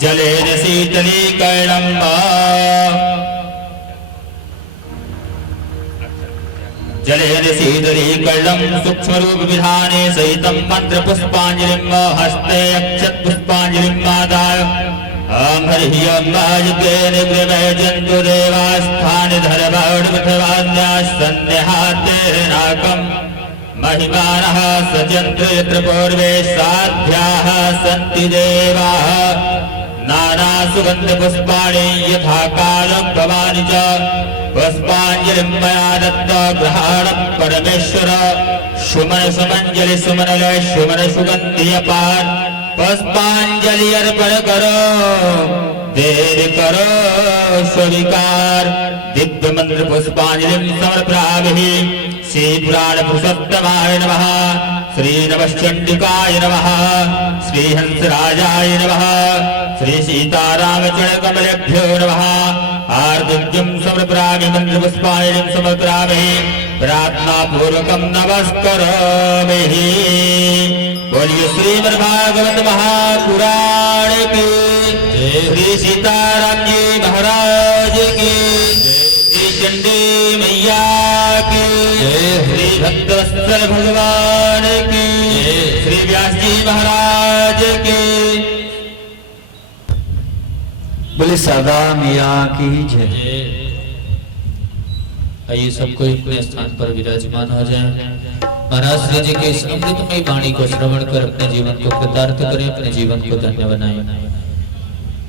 जलेन शीतलीकरणं जलेन शीतलीकरणं सूक्ष्मरूपविधाने सहितं मन्त्रपुष्पाञ्जलिं हस्ते अक्षतपुष्पाञ्जलिं आदाय ॐ हरिः ॐ वायुकेन जन्तुदेवास्थानि धर्मवड्मथवान्यासन्निहातेनाकं महिमानः सजन्तु यत्र पूर्वे साध्याः सन्ति देवाः नानासुगन्धपुष्पाणि यथा कालं भवानि च पुष्पाञ्जलिं मया दत्ता ग्रहाणं परमेश्वर सुमन सुमञ्जलि सुमनलय सुमन सुगन्धि अपार पुष्पांजलि अर्पण करो देर करो स्वीकार दिव्य मंत्र पुष्पांजलि समर्पयामि श्री पुराण पुरुषोत्तमाय नमः श्री नमश्चंडिकाय नमः श्री हंसराजाय नमः श्री सीतारामचरण कमलेभ्यो नमः आर्द्रं समर्पयामि मंत्र पुष्पांजलि समर्पयामि प्रार्थना पूर्वकं नमस्करोमि। बोलिए श्रीमद्भागवत महापुराण की श्री सीताराम जी महाराज की श्री चंडी मैया की श्री भक्तवत्सल भगवान की श्री व्यास जी महाराज की बोले सदा मिया की जय। आइए सबको अपने स्थान पर विराजमान हो जाएं। महाराज श्री जी के इस अमृतमय वाणी को श्रवण कर अपने जीवन को कृतार्थ करें, अपने जीवन को धन्य बनाएं।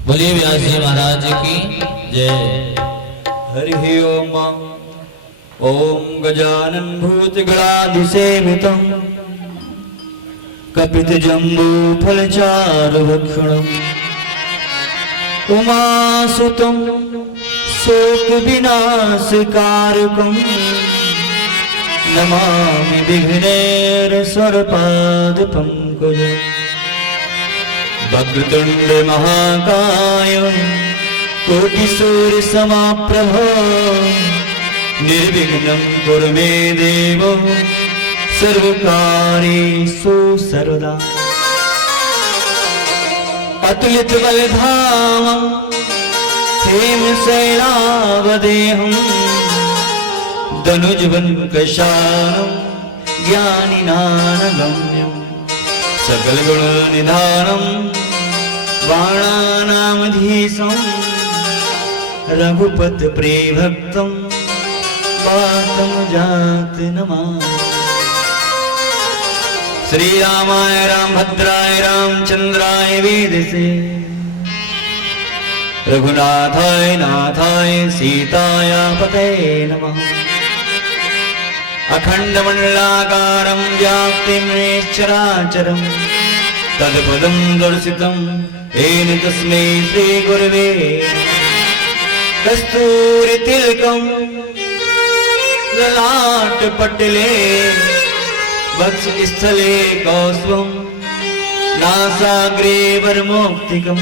बोलिए व्यास जी महाराज की जय। हरि ओम ओम गजानन भूतगणाधिसेवितं कपित जम्बू फलचारुभक्षणम् उमासुतं शोक विनाशकारकं नमामि विघ्नेर स्वरपाद पंकज वक्रतुंड महाकाय कोटिसूर्य समाप्रभ निर्विघ्नं कुरु मे देव सर्वकार्येषु सर्वदा। अतुलित बलधामं हेमशैलावदेहं धनुजवन्कशानं ज्ञानिनानगम्यं सकलगुणनिधानं वाणानामधीशं रघुपतिप्रियभक्तं वातं जात नमामि। श्रीरामाय रामभद्राय रामचन्द्राय वेदसे रघुनाथाय नाथाय सीताय पतये नमः। अखण्डमण्डलाकारं व्याप्तं चराचरं तत्पदं दर्शितं येन तस्मै श्रीगुरवे कस्तूरितिलकं ललाटपटले वक्षस्थले कौस्तुभं नासाग्रे वरमौक्तिकं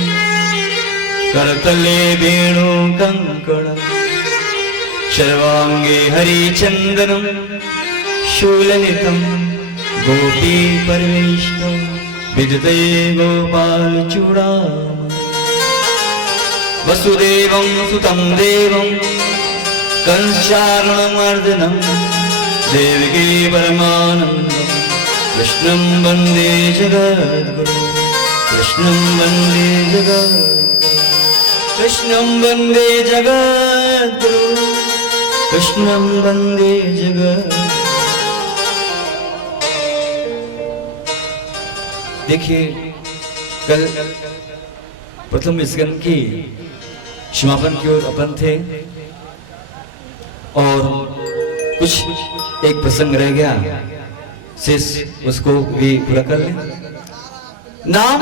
करतले वेणुकङ्कणं सर्वाङ्गे हरिचन्दनं शूलनितं गोपीपरमेष्टं विदते गोपालचूडामणिं वसुदेवं सुतं देवं कंसारुणमर्दनं देवकी परमानन्दं कृष्णं वन्दे जगद्गुरुं कृष्णं वन्दे जगद्गुरुं कृष्णं वन्दे जगद्गुरुं कृष्णं वन्दे जगद्गुरुं। देखिए कल प्रथम स्कंद की समापन की ओर अपन थे और कुछ एक प्रसंग रह गया शेष उसको भी पूरा कर ले। नाम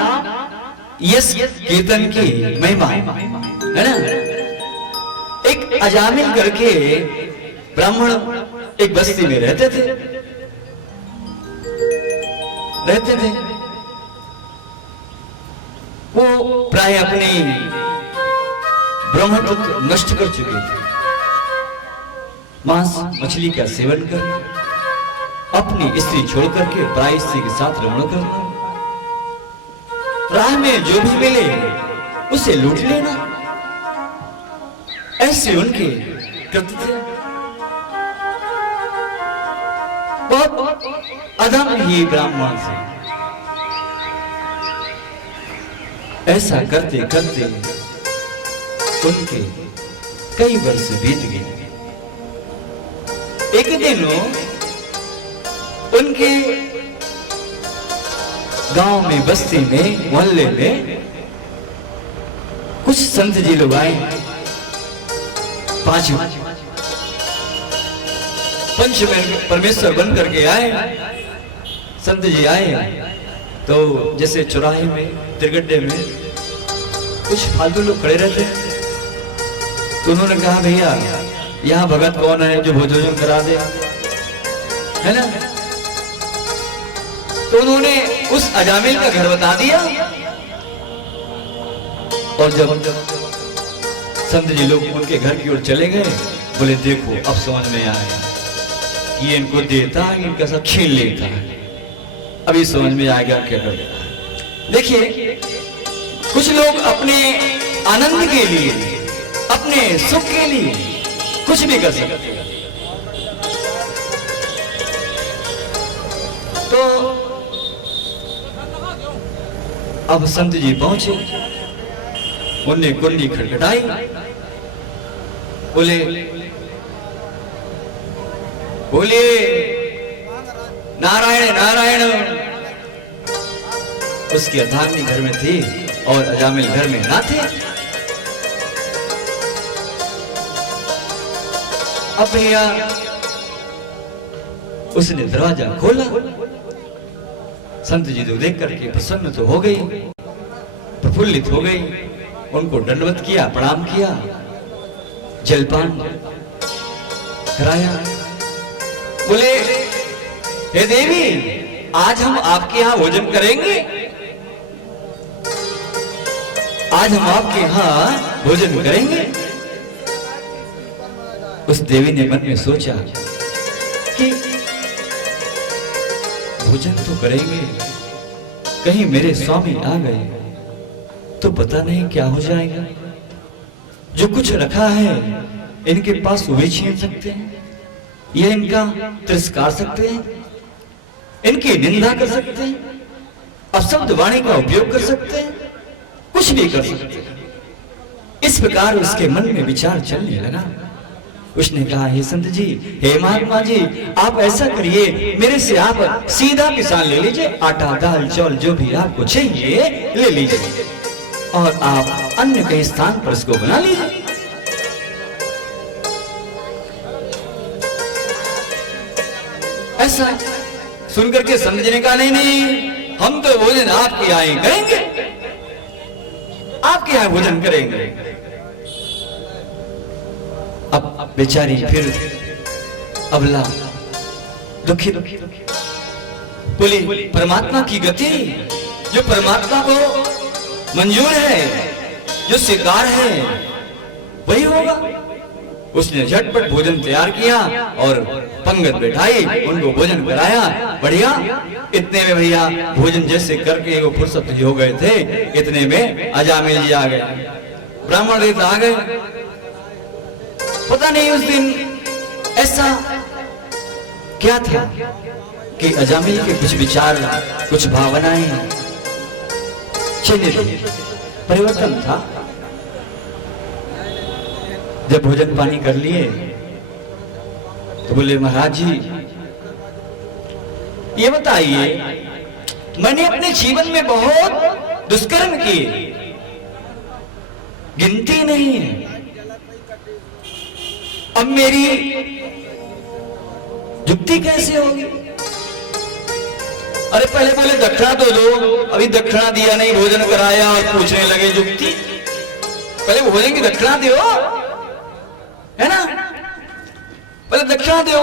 यश कीर्तन की महिमा है ना। एक अजामिल करके ब्राह्मण एक बस्ती में रहते थे वो प्राय अपनी ब्रह्मत्व नष्ट कर चुके थे। मांस मछली का सेवन कर अपनी स्त्री छोड़ करके प्राय स्त्री के साथ रमण करना, राह में जो भी मिले उसे लूट लेना, ऐसे उनके कृत्य थे। बहुत अधम ही ब्राह्मण से ऐसा करते करते उनके कई वर्ष बीत गए। एक दिन उनके गांव में, बस्ती में, मोहल्ले में कुछ संत जी लोग आए। पांच पंच परमेश्वर बन करके आए। संत जी आए तो जैसे चौराहे में, तिरगड्डे में कुछ फालतू लोग खड़े रहते हैं, तो उन्होंने कहा भैया यहाँ भगत कौन है जो भोजन करा दे, है ना। तो उन्होंने उस अजामिल का घर बता दिया। और जब संत जी लोग उनके घर की ओर चले गए, बोले देखो अब समझ में आया, ये इनको देता है, इनका सब छीन लेता है, अभी समझ में आएगा क्या करेगा। देखिए कुछ लोग अपने आनंद के लिए, अपने सुख के लिए कुछ भी कर सकते हैं। तो अब संत जी पहुंचे, उनने कुंडी खटखटाई, बोले बोलिए नारायण नारायण। उसकी अर्धांगिनी घर में थी और अजामिल घर में ना थे। अब भैया उसने दरवाजा खोला। संत जी तो देख करके प्रसन्न तो हो गई, प्रफुल्लित हो गई, उनको दंडवत किया, प्रणाम किया, जलपान कराया। बोले हे देवी, आज हम आपके यहाँ भोजन करेंगे, आज हम आपके यहाँ भोजन करेंगे। उस देवी ने मन में सोचा कि भोजन तो करेंगे, कहीं मेरे स्वामी आ गए तो पता नहीं क्या हो जाएगा। जो कुछ रखा है इनके पास वे छीन सकते हैं, ये इनका तिरस्कार सकते हैं, इनकी निंदा कर सकते हैं, अपशब्द वाणी का उपयोग कर सकते हैं, कुछ भी कर सकते हैं। इस प्रकार उसके मन में विचार चलने लगा। उसने कहा हे संत जी, हे महात्मा जी, आप ऐसा करिए, मेरे से आप सीधा किसान ले लीजिए, आटा दाल चावल जो भी आपको चाहिए ले लीजिए, और आप अन्य कहीं स्थान पर इसको बना लीजिए। ऐसा सुनकर के संत जी ने कहा नहीं नहीं, हम तो भोजन आपके यहाँ करेंगे, आपके यहाँ भोजन करेंगे। अब बेचारी फिर अबला दुखित बोली परमात्मा की गति, जो परमात्मा को मंजूर है, जो स्वीकार है, वही होगा। उसने झटपट भोजन तैयार किया और पंगत बैठाई, उनको भोजन कराया, बढ़िया। इतने में भैया भोजन जैसे करके वो फुर्सत हो गए थे, इतने में अजामिल जी आ गए, ब्राह्मण देवता आ गए। पता नहीं उस दिन ऐसा क्या था कि अजामिल के कुछ विचार, कुछ भावनाएं चलिए परिवर्तन था। जब भोजन पानी कर लिए तो बोले महाराज जी ये बताइए, मैंने अपने जीवन में बहुत दुष्कर्म किए, गिनती नहीं है, अब मेरी जुक्ति कैसे होगी? अरे पहले दक्षिणा तो दो, अभी दक्षिणा दिया नहीं, भोजन कराया और पूछने लगे जुक्ति। पहले भोजन की दक्षिणा दो, है ना, पहले दक्षिणा दो,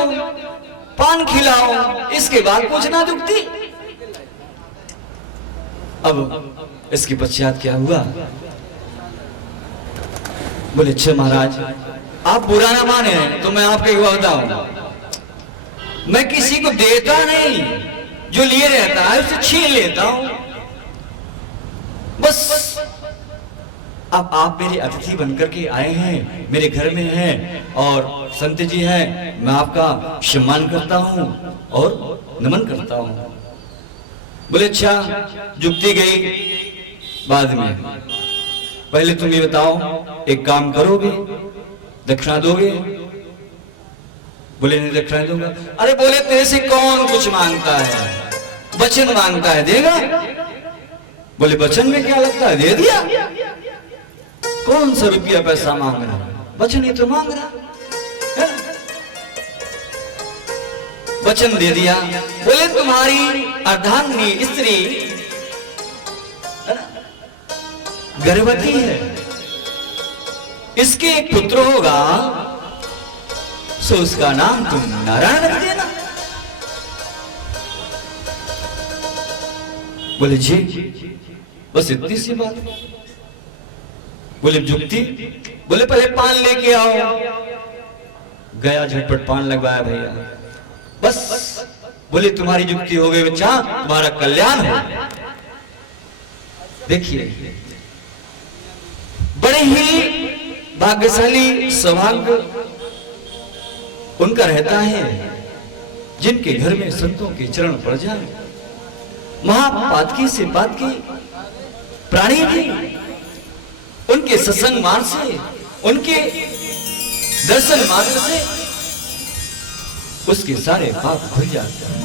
पान खिलाओ, इसके बाद पूछना जुक्ति। अब इसके पश्चात क्या हुआ? बोले अच्छा महाराज, आप बुरा ना माने तो मैं आपको एक बात बताऊं, मैं किसी को देता नहीं, जो लिए रहता है उसे छीन लेता हूं, बस अब आप मेरे अतिथि बनकर के आए हैं, मेरे घर में हैं और संत जी हैं, मैं आपका सम्मान करता हूं और नमन करता हूं। बोले अच्छा, जुक्ति गई बाद में, पहले तुम ये बताओ एक काम करोगे, दक्षिणा दोगे? बोले नहीं दक्षिणा दूंगा। अरे बोले तेरे से कौन कुछ मांगता है, वचन मांगता है, देगा? बोले वचन में क्या लगता है, दे दिया। कौन सा रुपया पैसा मांग रहा, वचन ही तो मांग रहा है। वचन दे दिया। बोले तुम्हारी अर्धांगिनी स्त्री गर्भवती है, इसके एक पुत्र होगा, सो उसका नाम तुम नारायण रख देना। बोले जी, बस इतनी सी बात। बोले जुक्ति? बोले पहले पान लेके आओ। गया, झटपट पान लगवाया भैया, बस। बोले तुम्हारी जुक्ति हो गई बच्चा, तुम्हारा कल्याण हो। देखिए बड़े ही भाग्यशाली सौभाग्य उनका रहता है जिनके घर में संतों के चरण पड़ जाए। महापातकी से पातकी प्राणी भी उनके सत्संग मार्ग से, उनके दर्शन मार्ग से उसके सारे पाप खुल जाते हैं,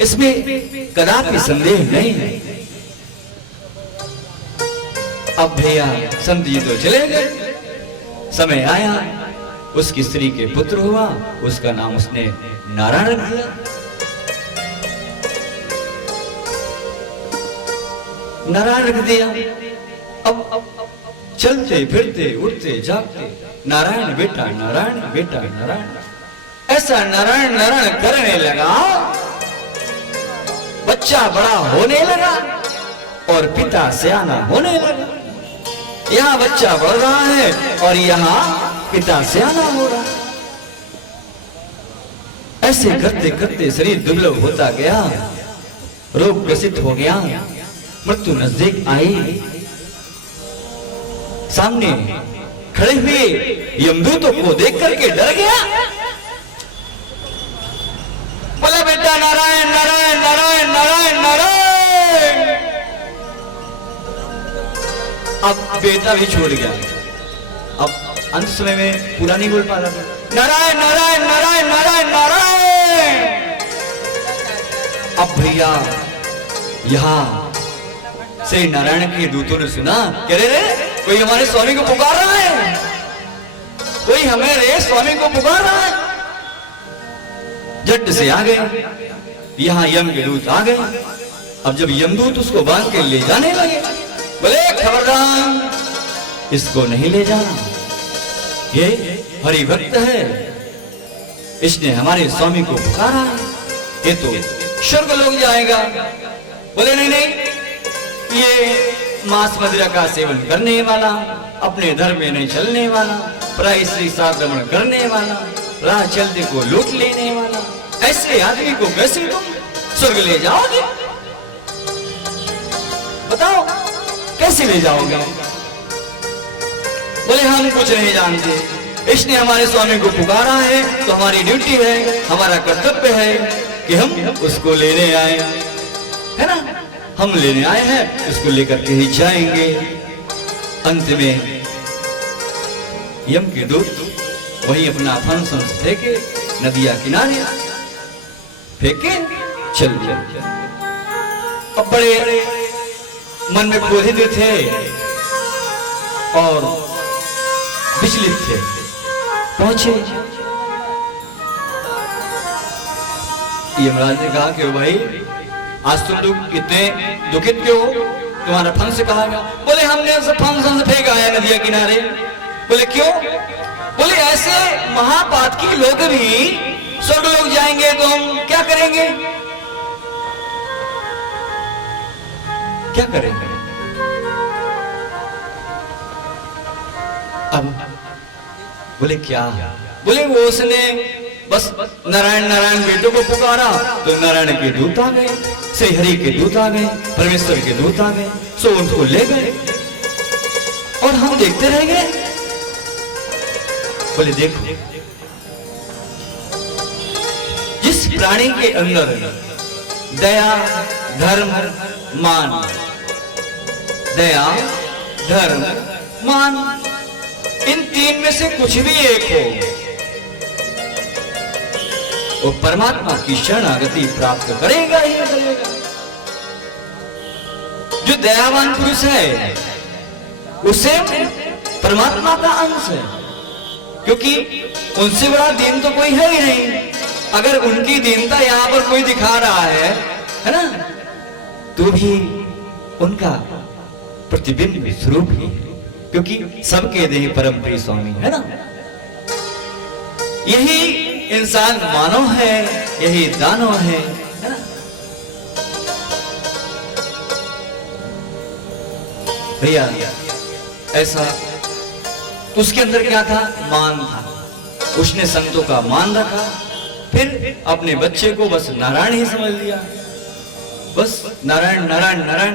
इसमें कदापि संदेह नहीं है। अब भैया संत जी तो चले गए, समय आया, उसकी स्त्री के पुत्र हुआ, उसका नाम उसने नारायण रख दिया। नारायण रख दिया। अब चलते फिरते उठते जागते नारायण बेटा, नारायण बेटा, नारायण, ऐसा नारायण नारायण करने लगा, बच्चा बड़ा होने लगा और पिता सियाना होने लगा। यहाँ बच्चा बढ़ रहा है और यहाँ पिता सियाना हो रहा। ऐसे करते करते शरीर दुर्बल होता गया, रोग ग्रसित हो गया, मृत्यु नजदीक आई। सामने खड़े हुए यमदूतों को देख करके डर गया। बोला बेटा नारायण नारायण नारायण नारायण नारायण। अब बेटा भी छोड़ गया। अब अंत समय में पूरा नहीं बोल पा रहा था, नारायण नारायण नारायण नारायण नारायण। अब भैया यहाँ से नारायण के दूतों ने सुना, कह रहे कोई हमारे स्वामी को पुकार रहा है, कोई हमारे स्वामी को पुकार रहा है। झट से आ गए, यहाँ यम के दूत आ गए। अब जब यमदूत उसको बांध के ले जाने लगे, बोले खबरदार, इसको नहीं ले जाना, ये हरि भक्त है, इसने हमारे स्वामी को पुकारा है, ये तो स्वर्ग लोग जाएगा। बोले नहीं नहीं, ये मांस मदिरा का सेवन करने वाला, अपने धर्म में नहीं चलने वाला, पराई स्त्री साथ रमण करने वाला, राह चलते को लूट लेने वाला, ऐसे आदमी को कैसे तुम स्वर्ग ले जाओगे? बताओ कैसे ले जाओगे? बोले हम कुछ नहीं जानते, इसने हमारे स्वामी को पुकारा है तो हमारी ड्यूटी है, हमारा कर्तव्य है कि हम उसको लेने आए, है ना? हम लेने आए हैं, उसको लेकर के ही जाएंगे। अंत में यम के दूत वही अपना फन फेंके नदिया किनारे फेंके चल दिया। अब बड़े मन में क्रोधित थे और विचलित थे। पहुंचे, यमराज ने कहा कि भाई आज तुम लोग इतने दुखित क्यों हो, तुम्हारा फंस कहाँ गया? बोले हमने फंस फेंका है नदिया किनारे। बोले क्यों? बोले ऐसे महापातकी लोग भी स्वर्ग लोग जाएंगे तो हम क्या करेंगे? क्या करेंगे? अब बोले क्या? बोले वो उसने बस नारायण नारायण बेटों को पुकारा तो नारायण के दूत आ गए, श्री हरि के दूत आ गए, परमेश्वर के दूत आ गए, सो उनको ले गए। और हम देखते रह गए। बोले देखो, जिस प्राणी के अंदर दया, धर्म, मान, दया, धर्म, मान, इन तीन में से कुछ भी एक हो, वो परमात्मा की शरणागति प्राप्त करेगा ही करेगा। जो दयावान पुरुष है उसे परमात्मा का अंश है, क्योंकि उनसे बड़ा दीन तो कोई है ही नहीं। अगर उनकी दीनता यहां पर कोई दिखा रहा है ना, तो भी उनका प्रतिबिंब स्वरूप ही, क्योंकि सबके देह परम प्रिय स्वामी है ना। यही इंसान मानव है, यही दानव है ना। भैया ऐसा उसके अंदर क्या था? मान था। उसने संतों का मान रखा, फिर अपने बच्चे को बस नारायण ही समझ लिया, बस नारायण नारायण नारायण।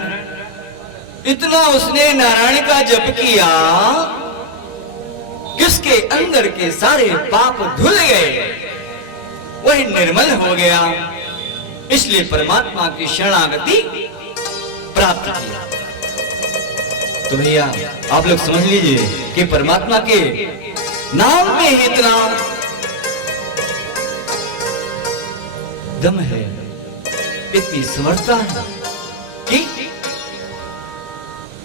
इतना उसने नारायण का जप किया किसके अंदर के सारे पाप धुल गए, वही निर्मल हो गया। इसलिए परमात्मा की शरणागति प्राप्त किया। तो भैया आप लोग समझ लीजिए कि परमात्मा के नाम में ही इतना दम है, इतनी समर्थता है कि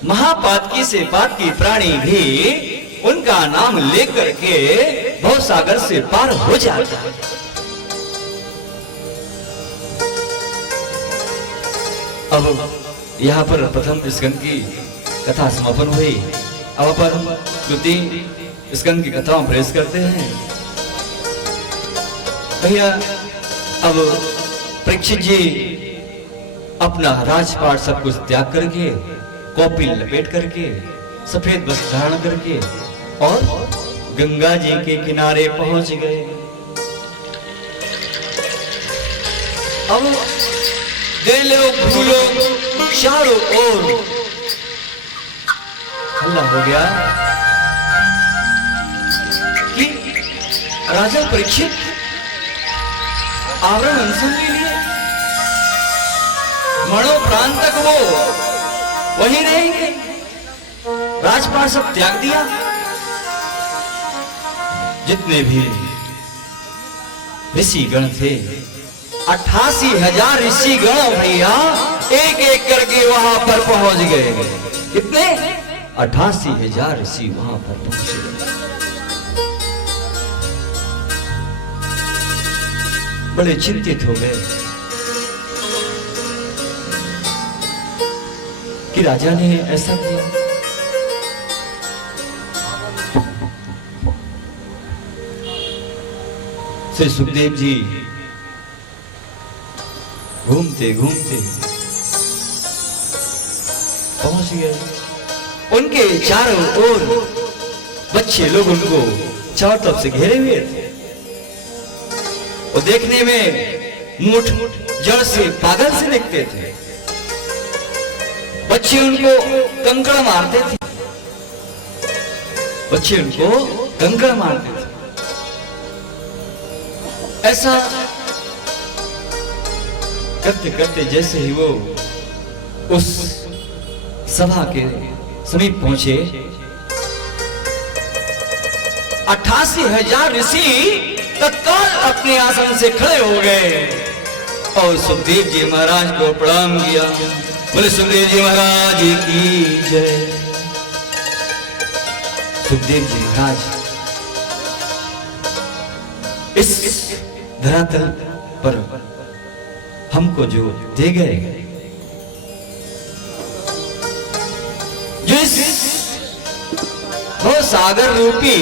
महापातकी से पातकी प्राणी भी उनका नाम लेकर के भव सागर से पार हो जाता है। अब यहाँ पर प्रथम स्कंद की कथा समापन हुई। अब पर द्वितीय स्कंद की कथा में प्रवेश करते हैं। भैया अब परीक्षित जी अपना राजपाट सब कुछ त्याग करके, कॉपी लपेट करके, सफेद वस्त्र धारण करके और गंगा जी के किनारे पहुंच गए। अब देलो भूलो चारों ओर हल्ला हो गया कि राजा परीक्षित आवरण अनशन के लिए मरणों प्राण तक वो वहीं रहेंगे। राजपाट सब त्याग दिया। जितने भी ऋषि गण थे, 88,000 ऋषि गण भैया एक एक करके वहां पर पहुंच गए। कितने? 88,000 ऋषि वहां पर पहुंच गए। बड़े चिंतित हो गए कि राजा ने ऐसा किया। श्री सुखदेव जी घूमते घूमते पहुंच गए। उनके चारों ओर बच्चे लोग उनको चारों तरफ से घेरे हुए थे। वो देखने में मूठ जड़ से पागल से दिखते थे। बच्चे उनको कंकड़ मारते थे, बच्चे उनको कंकड़ मारते थे। ऐसा करते करते जैसे ही वो उस सभा के समीप पहुंचे, 88,000 ऋषि तत्काल अपने आसन से खड़े हो गए और सुखदेव जी महाराज को प्रणाम किया। बोले सुखदेव जी महाराज की जय। सुखदेव जी महाराज इस धरातल पर हमको जो दे गए, जिस वो सागर रूपी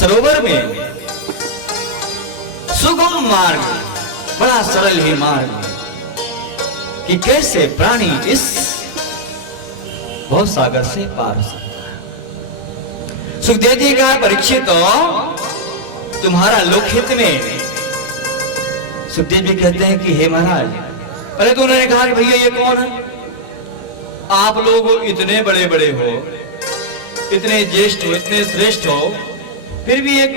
सरोवर में सुगम मार्ग, बड़ा सरल ही मार्ग कि कैसे प्राणी इस भव सागर से पार हो सकता है। सुखदेव जी का परीक्षित तुम्हारा लोकहित में। सुखदेव जी कहते हैं कि हे महाराज, पहले तो उन्होंने कहा कि भैया ये कौन है? आप लोग इतने बड़े बड़े हो, इतने ज्येष्ठ हो, इतने श्रेष्ठ हो, फिर भी एक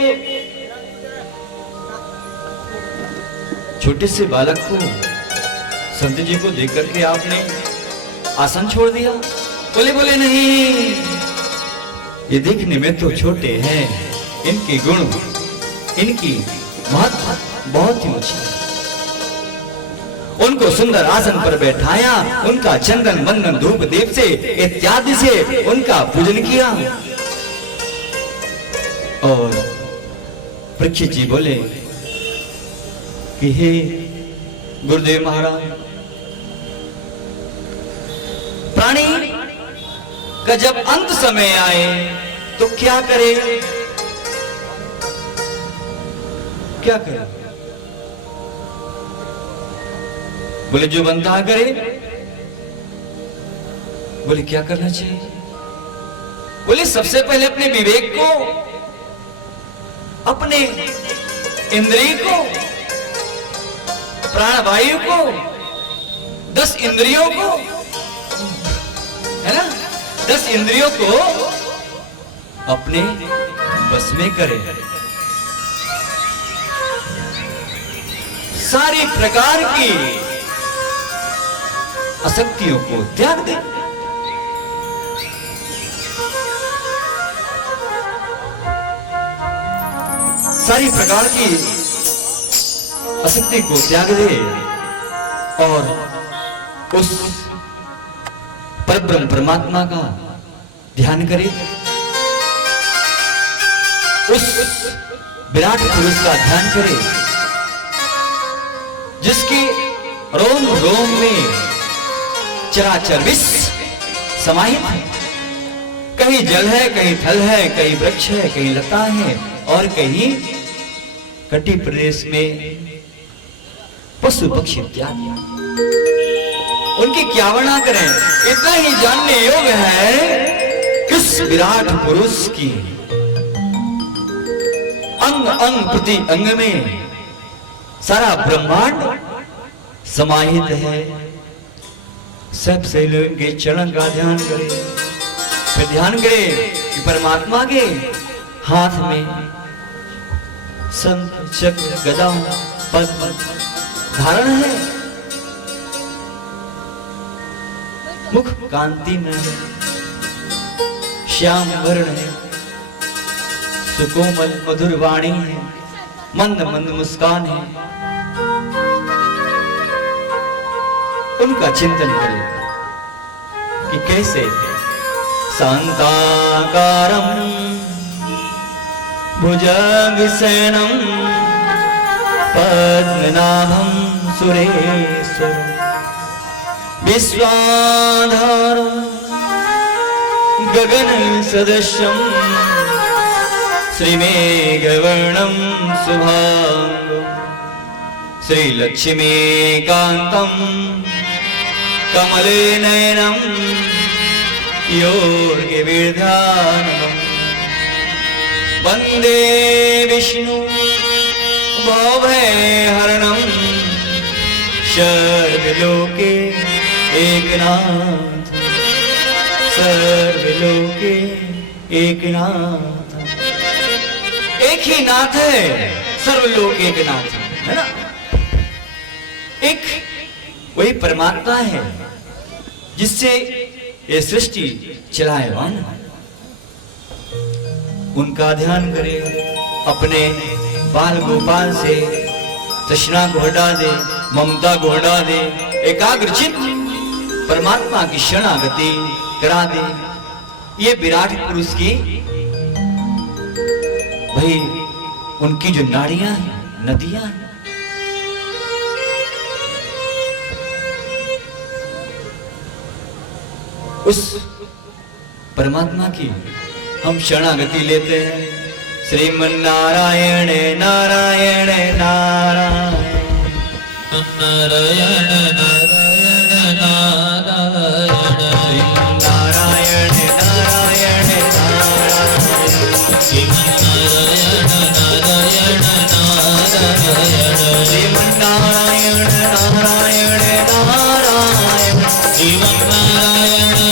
छोटे से बालक को, संत जी को देख करके आपने आसन छोड़ दिया। बोले नहीं, ये देखने में तो छोटे हैं, इनके गुण, इनकी महत्ता बहुत ही ऊंची। उनको सुंदर आसन पर बैठाया, उनका चंदन वंदन धूप दीप से इत्यादि से उनका पूजन किया। और परीक्षित जी बोले कि हे गुरुदेव महाराज, प्राणी का जब अंत समय आए तो क्या करे, क्या करे? बोले जो बनता है करे। बोले क्या करना चाहिए? बोले सबसे पहले अपने विवेक को, अपने इंद्रिय को, प्राणवायु को, 10 इंद्रियों को, है ना, 10 इंद्रियों को अपने बस में करे, सारी प्रकार की आसक्तियों को त्याग दे। सारी प्रकार की आसक्ति को त्याग दे और उस परब्रह्म परमात्मा का ध्यान करे, उस विराट पुरुष का ध्यान करे जिसके रोम रोम में चराचर विश्व समाहित है। कहीं जल है, कहीं थल है, कहीं वृक्ष है, कहीं लता है और कहीं कटी प्रदेश में पशु पक्षी इत्यादि। उनकी क्या वर्णना करें, इतना ही जानने योग्य है किस विराट पुरुष की अंग अंग प्रति अंग में सारा ब्रह्मांड समाहित है। सबसे लोगों के चरण का ध्यान करें, फिर ध्यान करें कि परमात्मा के हाथ में शंख चक्र गदा पद्म धारण है, मुख कांति में श्याम वर्ण है, सुकोमल मधुर वाणी है, मंद मंद मुस्कान है। उनका चिंतन करें कि कैसे शांताकारं भुजगशयनं पद्मनाभं सुरेश्वरं विश्वाधारं गगनसदृशं श्रीमेघवर्णं शुभांगं श्रीलक्ष्मीकान्तं कमले नयनं योगिविधानम् वन्दे विष्णु भवभयहरणं सर्वलोके एकनाथ, सर्वलोके एकनाथ। एक ही नाथ है, सर्वलोक एक नाथ है ना। एक वही परमात्मा है जिससे ये सृष्टि चलाएवान है। उनका ध्यान करे, अपने बाल गोपाल से तृष्णा को हटा दे, ममता को हटा दे, एकाग्रचित परमात्मा की शरणागति करा दे। ये विराट पुरुष की भाई उनकी जो नाड़ियां हैं, नदियां हैं, उस परमात्मा की हम शरणागति लेते हैं। श्रीमन्नारायण नारायण नारायण नारायण नारायण नारायण नारायण नारायण नारायण श्रीमन्नारायण नारायण नारायण श्रीमन्नारायण नारायण नारायण श्रीमन्नारायण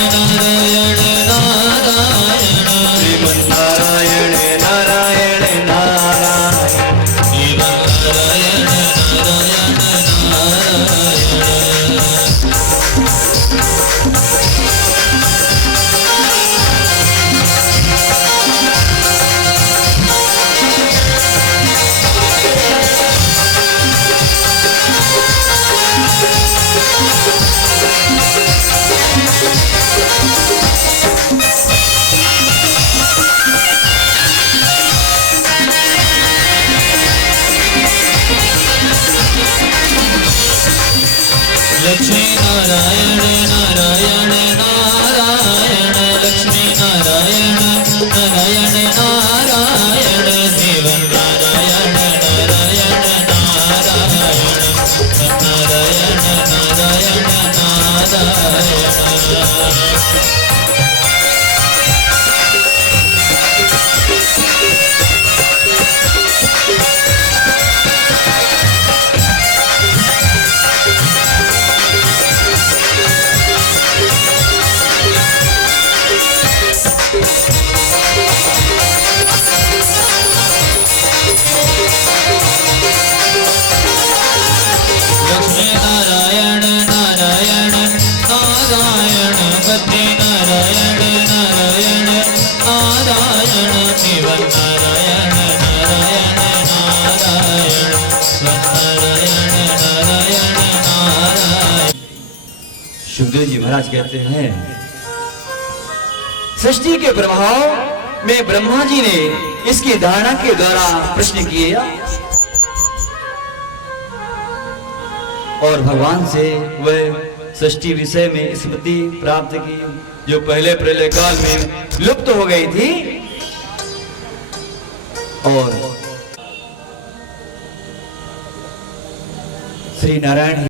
लक्ष्मी नारायण नारायण नारायण पति नारायण नारायण नारायण शिव नारायण नारायण नारायण नारायण नारायण नारायण। सुखदेव जी महाराज कहते हैं सृष्टि के प्रभाव में ब्रह्मा जी ने इसकी धारणा के द्वारा प्रश्न किए और भगवान से वह सृष्टि विषय में स्मृति प्राप्त की जो पहले प्रलय काल में लुप्त हो गई थी। और श्री नारायण